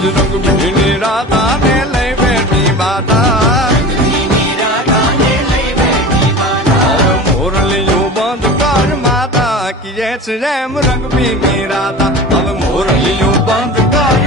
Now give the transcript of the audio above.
જ રંગ ભીની રાધાને લઈ બેઠી માતા મોરલીયું બંધ કર માતા કિયે છે એમ રંગ ભીની રાધા હવે મોરલીયું બંધ કર